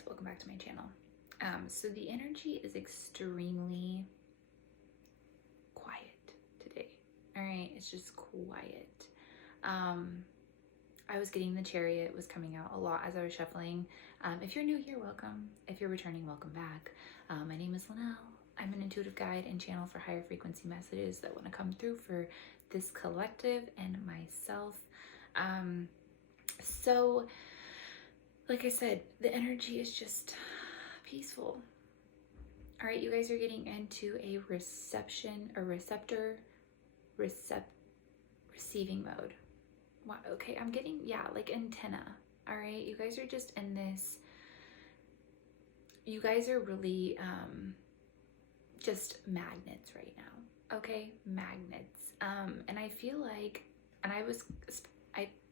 guys, welcome back to my channel. So the energy is extremely quiet today. All right, it's just quiet. I was getting the Chariot was coming out a lot as I was shuffling. If you're new here, welcome. If you're returning, welcome back. My name is Lanell. I'm an intuitive guide and channel for higher frequency messages that want to come through for this collective and myself. So like I said, the energy is just peaceful. All right, you guys are getting into a receiving mode. Wow, okay, I'm getting, yeah, like antenna. All right, you guys are just in this, you guys are really just magnets right now. Okay, magnets. And I feel like, and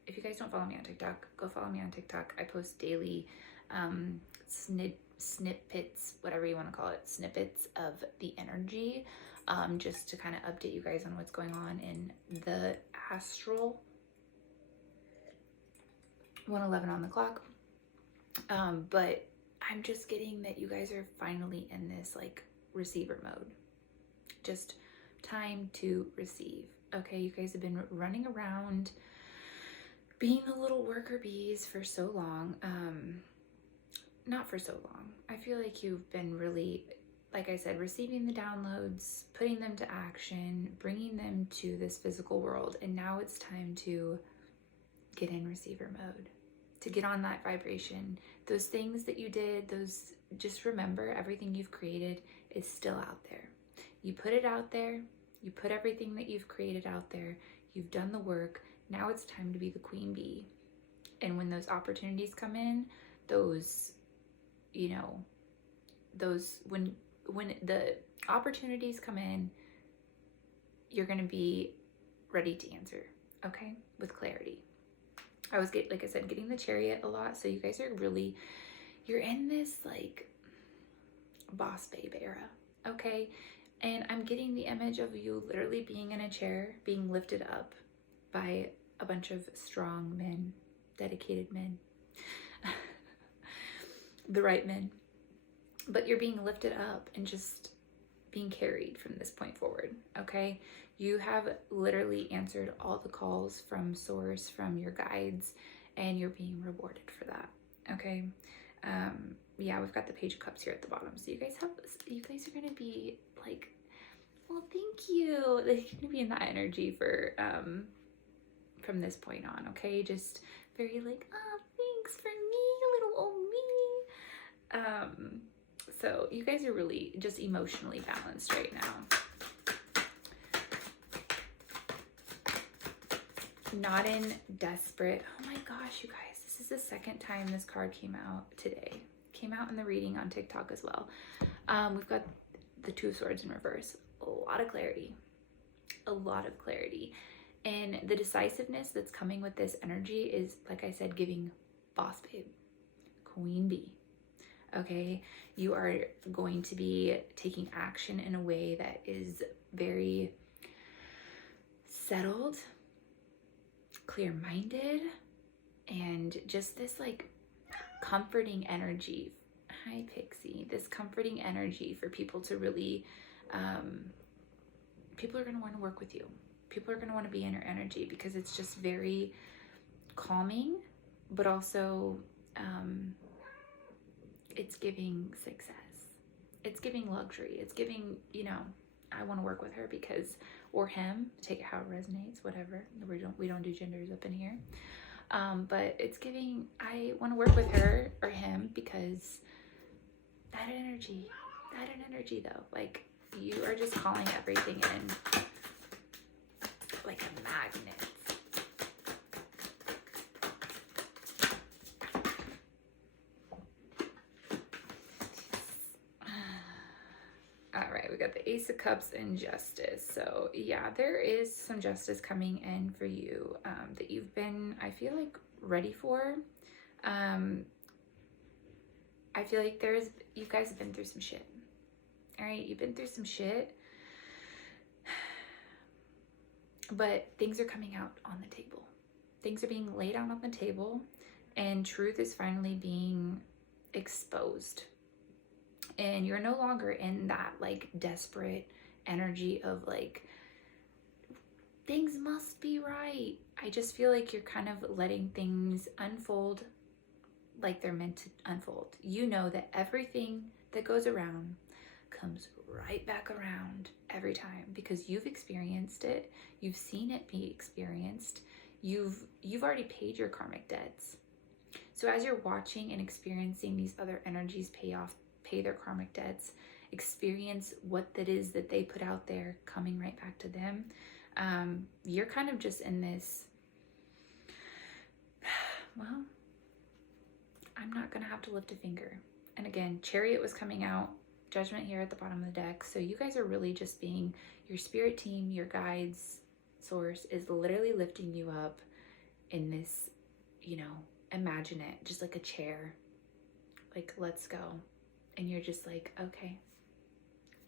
if you guys don't follow me on TikTok, go follow me on TikTok. I post daily snippets, whatever you want to call it, snippets of the energy, just to kind of update you guys on what's going on in the astral. 1:11 on the clock. But I'm just getting that you guys are finally in this like receiver mode. Just time to receive. Okay, you guys have been running around being the little worker bees for so long. Not for so long. I feel like you've been really, like I said, receiving the downloads, putting them to action, bringing them to this physical world. And now it's time to get in receiver mode, to get on that vibration. Those things that you did, just remember, everything you've created is still out there. You put it out there. You put everything that you've created out there. You've done the work. Now it's time to be the queen bee. And when those opportunities come in, when the opportunities come in, you're going to be ready to answer, okay, with clarity. I was like I said, getting the Chariot a lot. So you guys are really, you're in this like boss babe era, okay? And I'm getting the image of you literally being in a chair, being lifted up by a bunch of strong men, dedicated men, the right men. But you're being lifted up and just being carried from this point forward, okay? You have literally answered all the calls from source, from your guides, and you're being rewarded for that, okay? Yeah, we've got the Page of Cups here at the bottom. So you guys are gonna be like, well, thank you. Like, you're gonna be in that energy for from this point on, okay? Just very like, oh, thanks for me, little old me. So you guys are really just emotionally balanced right now. Not in desperate. Oh my gosh, you guys, this is the second time this card came out today. Came out in the reading on TikTok as well. We've got the Two of Swords in reverse. A lot of clarity. A lot of clarity. And the decisiveness that's coming with this energy is, like I said, giving boss babe, queen bee. Okay, you are going to be taking action in a way that is very settled, clear-minded, and just this like comforting energy. Hi, Pixie. This comforting energy for people to really, people are going to want to work with you. People are going to want to be in your energy because it's just very calming, but also, it's giving success. It's giving luxury. It's giving, I want to work with her because, or him, take it how it resonates, whatever. We don't do genders up in here. But it's giving, I want to work with her or him because that energy though, like you are just calling everything in like a magnet. All right, we got the Ace of Cups and Justice. So yeah, there is some justice coming in for you that you've been, I feel like, ready for. I feel like you guys have been through some shit. All right, you've been through some shit, but things are coming out on the table. Things are being laid out on the table, and truth is finally being exposed. And you're no longer in that like desperate energy of like, things must be right. I just feel like you're kind of letting things unfold like they're meant to unfold. You know that everything that goes around comes right back around every time, because you've experienced it, you've seen it be experienced, you've already paid your karmic debts. So as you're watching and experiencing these other energies pay their karmic debts, experience what that is that they put out there coming right back to them, you're kind of just in this, well, I'm not gonna have to lift a finger. And again, Chariot was coming out, Judgment here at the bottom of the deck. So you guys are really just being, your spirit team, your guides, source is literally lifting you up in this, you know, imagine it, just like a chair, like, let's go. And you're just like, okay.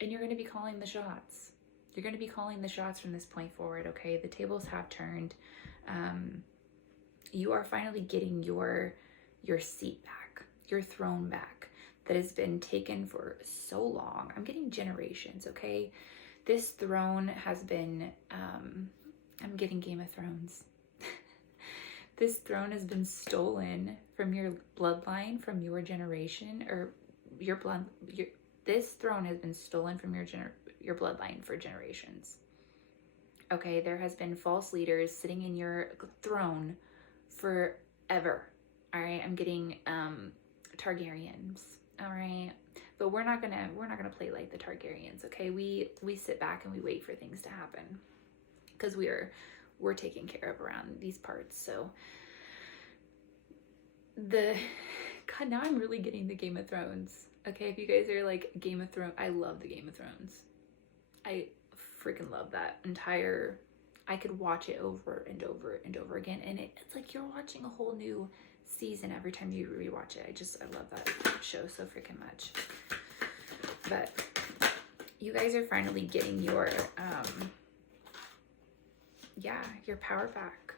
And you're gonna be calling the shots. You're gonna be calling the shots from this point forward, okay? The tables have turned. You are finally getting your seat back, your throne back, that has been taken for so long. I'm getting generations, okay? This throne has been, I'm getting Game of Thrones. This throne has been stolen from your bloodline, from your generation, or this throne has been stolen from your bloodline for generations. Okay, there has been false leaders sitting in your throne forever. All right, I'm getting Targaryens. All right, but we're not gonna play like the Targaryens. Okay, we sit back and we wait for things to happen, because we're taken care of around these parts. So God, now I'm really getting the Game of Thrones. Okay, if you guys are like Game of Thrones, I love the Game of Thrones. I freaking love that entire, I could watch it over and over and over again, and it's like you're watching a whole new season every time you rewatch it. I love that show so freaking much. But you guys are finally getting your your power back.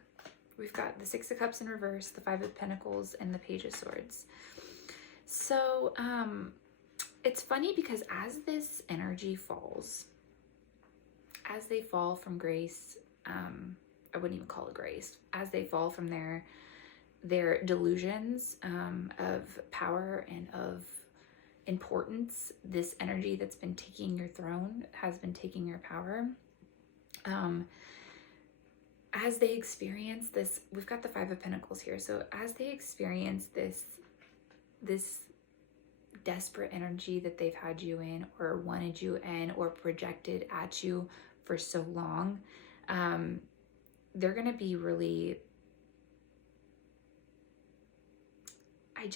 We've got the Six of Cups in reverse, the Five of Pentacles, and the Page of Swords. So it's funny because as this energy falls, as they fall from grace, I wouldn't even call it grace, as they fall from their delusions of power and of importance, this energy that's been taking your throne, has been taking your power, as they experience this, we've got the Five of Pentacles here, so as they experience this desperate energy that they've had you in, or wanted you in, or projected at you for so long, they're gonna be really, I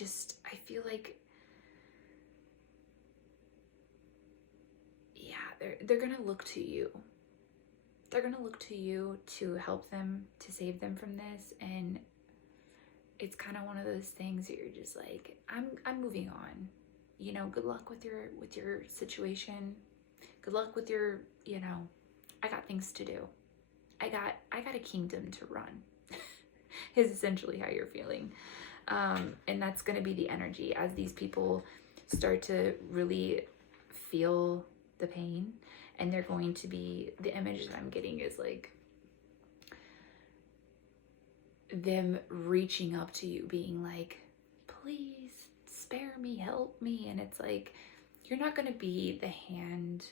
feel like, yeah, they're gonna look to you. They're gonna look to you to help them, to save them from this. And it's kind of one of those things that you're just like, I'm moving on. You know, good luck with your situation. Good luck with your, you know, I got things to do. I got a kingdom to run. Is essentially how you're feeling. And that's going to be the energy as these people start to really feel the pain. And they're going to be, the image that I'm getting is like them reaching up to you, being like, please spare me, help me. And it's like, you're not going to be the hand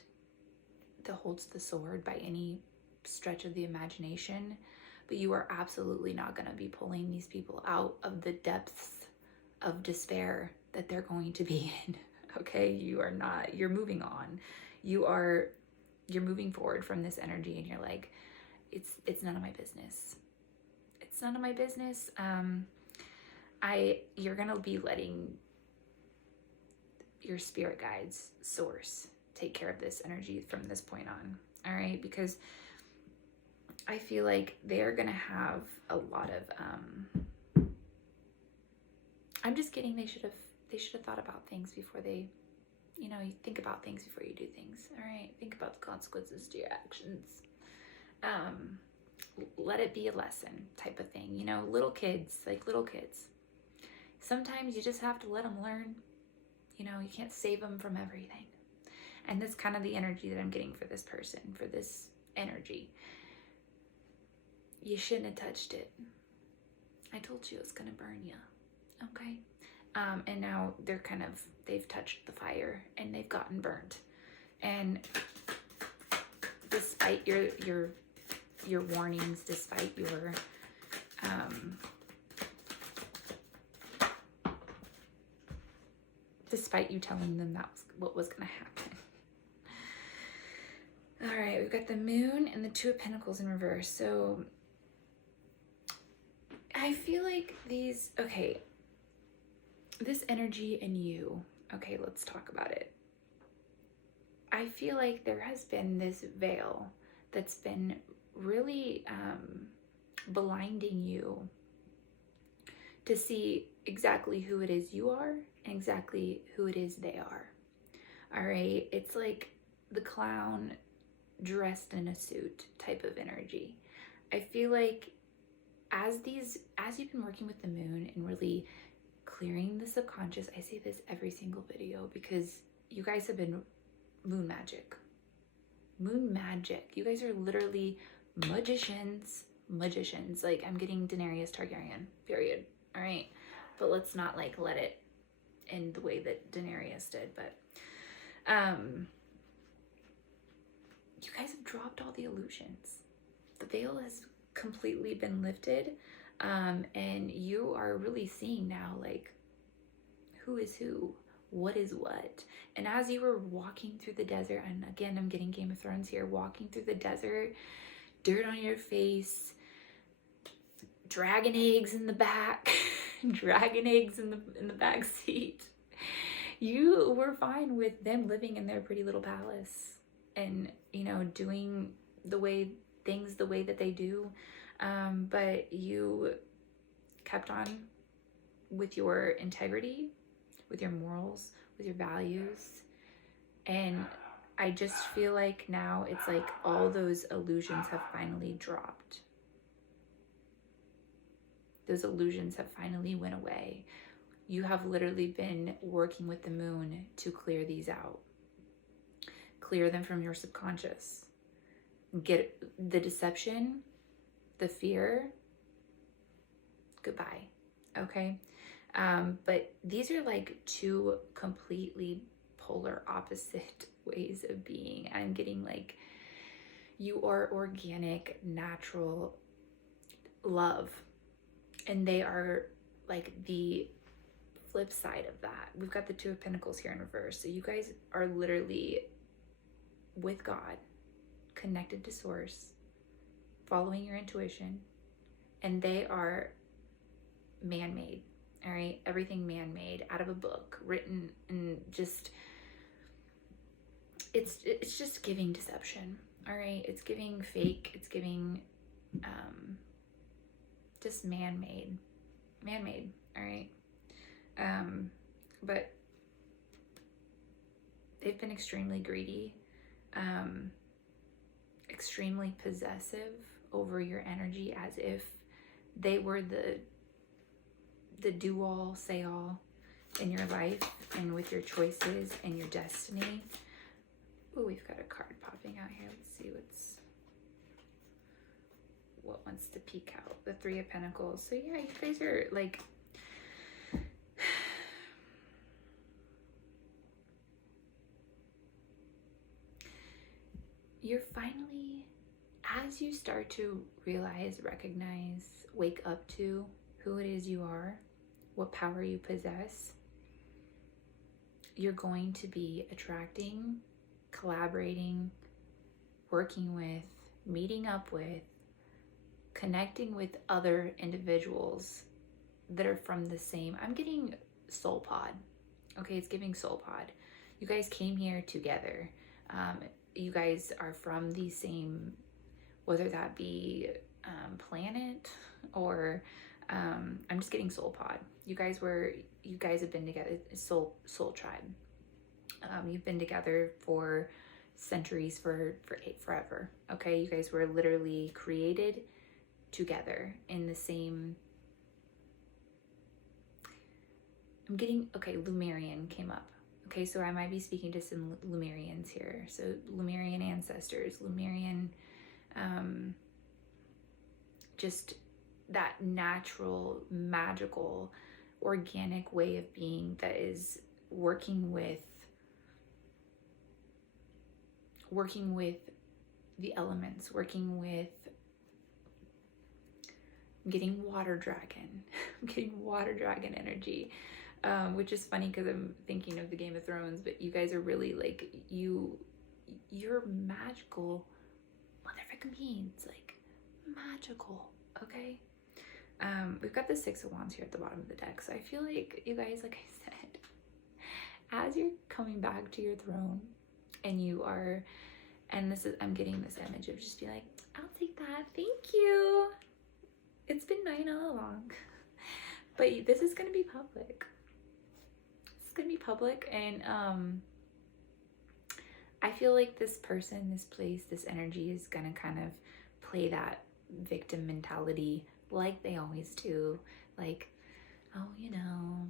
that holds the sword by any stretch of the imagination, but you are absolutely not going to be pulling these people out of the depths of despair that they're going to be in. Okay, you are not. You're moving on. You're moving forward from this energy, and you're like, it's none of my business. It's none of my business. You're gonna be letting your spirit guides, source, take care of this energy from this point on. All right, because I feel like they're gonna have a lot of I'm just kidding, they should have thought about things before they, you know, you think about things before you do things. All right, think about the consequences to your actions. Let it be a lesson type of thing. You know, little kids. Sometimes you just have to let them learn. You know, you can't save them from everything. And that's kind of the energy that I'm getting for this person, for this energy. You shouldn't have touched it. I told you it was going to burn you. Okay? And now they've touched the fire and they've gotten burnt. And despite your warnings, despite despite you telling them that was what was going to happen. All right, we've got the Moon and the Two of Pentacles in reverse. So I feel like this energy in you, okay, let's talk about it. I feel like there has been this veil that's been really blinding you to see exactly who it is you are and exactly who it is they are. All right, it's like the clown dressed in a suit type of energy. I feel like as you've been working with the Moon and really clearing the subconscious, I say this every single video because you guys have been moon magic. You guys are literally magicians. Like, I'm getting Daenerys Targaryen, period. All right, but let's not like let it end the way that Daenerys did. But you guys have dropped all the illusions. The veil has completely been lifted, and you are really seeing now like who is who, what is what. And as you were walking through the desert, and again, I'm getting Game of Thrones here, walking through the desert, dirt on your face, dragon eggs in the back, dragon eggs in the back seat. You were fine with them living in their pretty little palace and, you know, doing things the way that they do. But you kept on with your integrity, with your morals, with your values. And I just feel like now it's like all those illusions have finally dropped. Those illusions have finally went away. You have literally been working with the Moon to clear these out. Clear them from your subconscious. Get the deception, the fear, goodbye, okay? But these are like two completely polar opposite ways of being. I'm getting like you are organic, natural love, and they are like the flip side of that. We've got the Two of Pentacles here in reverse. So you guys are literally with God, connected to source, following your intuition, and they are man-made. All right, everything man-made, out of a book, written, and just it's just giving deception. All right, it's giving fake, it's giving just man-made. All right, but they've been extremely greedy, extremely possessive over your energy, as if they were the do-all, say-all in your life and with your choices and your destiny. Oh, we've got a card popping out here. Let's see what wants to peek out. The Three of Pentacles. So yeah, you guys are like, you're finally, as you start to realize, recognize, wake up to who it is you are, what power you possess, you're going to be attracting, collaborating, working with, meeting up with, connecting with other individuals that are from the same, I'm getting soul pod. Okay, it's giving soul pod. You guys came here together. You guys are from the same, whether that be planet or I'm just getting soul pod. You guys have been together, soul tribe. You've been together for centuries, for forever. Okay, you guys were literally created together in the same. I'm getting, okay, Lumerian came up. Okay, so I might be speaking to some Lemurians here. So Lemurian ancestors, Lemurian, just that natural, magical, organic way of being that is working with the elements, working with getting water dragon, getting water dragon energy, which is funny because I'm thinking of the Game of Thrones, but you guys are really like, you're magical motherfucking beings, like magical, okay? We've got the Six of Wands here at the bottom of the deck, so I feel like you guys, like I said, as you're coming back to your throne and you are, and this is, I'm getting this image of just be like, I'll take that, thank you. It's been 9 all along. But this is going to be public. This is going to be public. And I feel like this person, this place, this energy is going to kind of play that victim mentality like they always do. Like, oh, you know,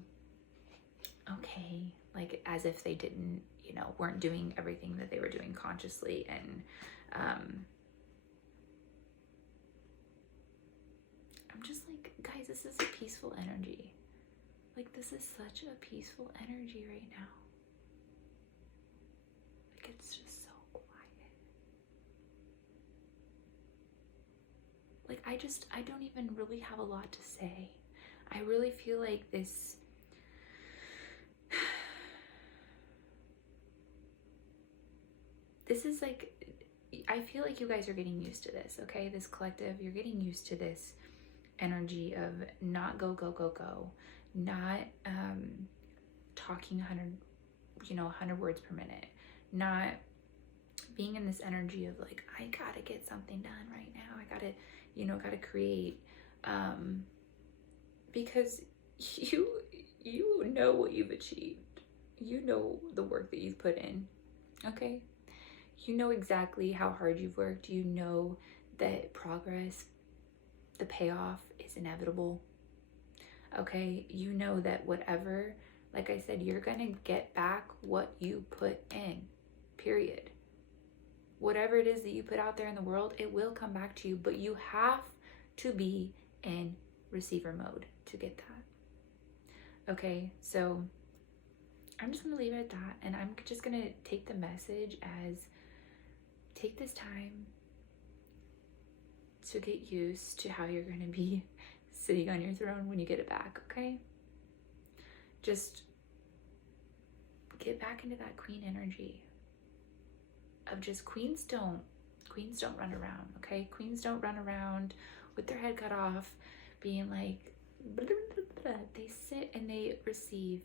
okay. Like as if they didn't, you know, weren't doing everything that they were doing consciously. And I'm just like, guys, this is a peaceful energy. Like, this is such a peaceful energy right now. Like, it's just so quiet. Like, I don't even really have a lot to say. I really feel like this, this is like, I feel like you guys are getting used to this, okay? This collective, you're getting used to this energy of not go, not talking 100 words per minute, not being in this energy of like, I gotta get something done right now. I gotta create, because you know what you've achieved. You know the work that you've put in, okay? You know exactly how hard you've worked. You know that progress, the payoff is inevitable. Okay, you know that whatever, like I said, you're gonna get back what you put in, period. Whatever it is that you put out there in the world, it will come back to you, but you have to be in receiver mode to get that. Okay, so I'm just gonna leave it at that, and I'm just gonna take the message as, take this time to get used to how you're going to be sitting on your throne when you get it back, okay? Just get back into that queen energy of just queens don't run around, okay? Queens don't run around with their head cut off being like, blah, blah, blah, blah. They sit and they receive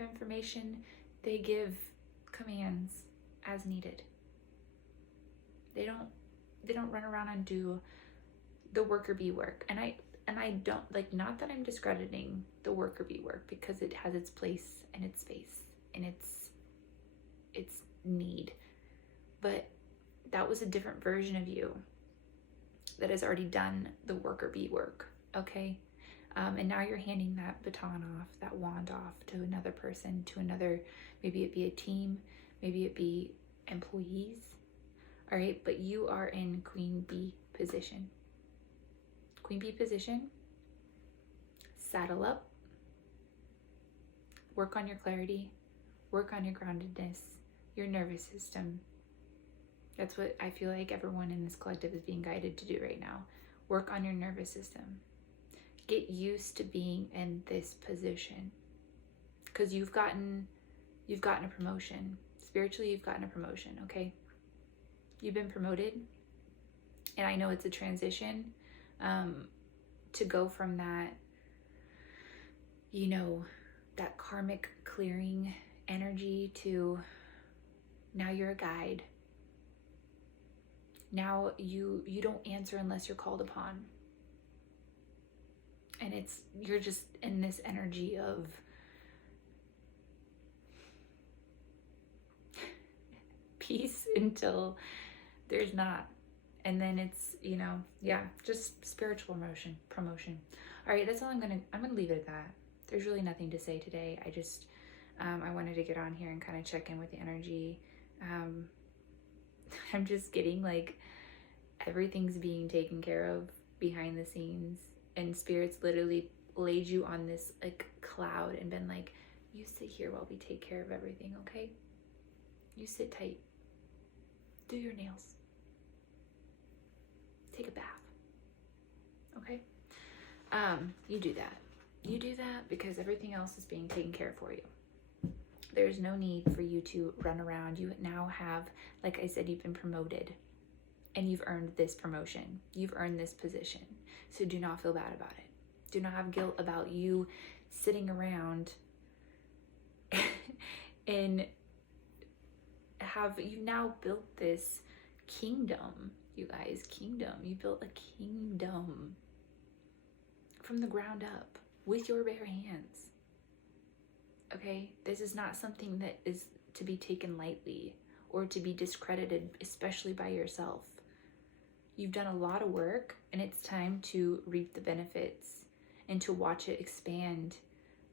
information, they give commands as needed. They don't run around and do the worker bee work. And I don't, like, not that I'm discrediting the worker bee work, because it has its place and its space and its need. But that was a different version of you that has already done the worker bee work, okay? And now you're handing that baton off, that wand off to another person, to another, maybe it be a team, maybe it be employees, all right? But you are in queen bee position. Queen bee position, saddle up, work on your clarity, work on your groundedness, your nervous system. That's what I feel like everyone in this collective is being guided to do right now. Work on your nervous system. Get used to being in this position, because you've gotten a promotion. Spiritually, you've gotten a promotion, okay? You've been promoted, and I know it's a transition, to go from that, that karmic clearing energy to now you're a guide. Now you don't answer unless you're called upon. And you're just in this energy of peace until there's not. And then it's, just spiritual promotion. All right, that's all I'm gonna leave it at that. There's really nothing to say today. I just, I wanted to get on here and kind of check in with the energy. I'm just getting like everything's being taken care of behind the scenes, and spirits literally laid you on this like cloud and been like, you sit here while we take care of everything, okay? You sit tight. Do your nails. Take a bath. Okay? You do that. You do that because everything else is being taken care of for you. There's no need for you to run around. You now have, like I said, you've been promoted and you've earned this promotion. You've earned this position. So do not feel bad about it. Do not have guilt about you sitting around and you now built this kingdom, you guys, kingdom. You built a kingdom from the ground up with your bare hands. Okay, this is not something that is to be taken lightly or to be discredited, especially by yourself. You've done a lot of work and it's time to reap the benefits and to watch it expand.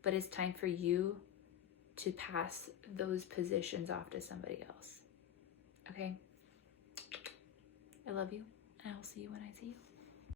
But it's time for you to pass those positions off to somebody else. Okay? I love you, and I will see you when I see you.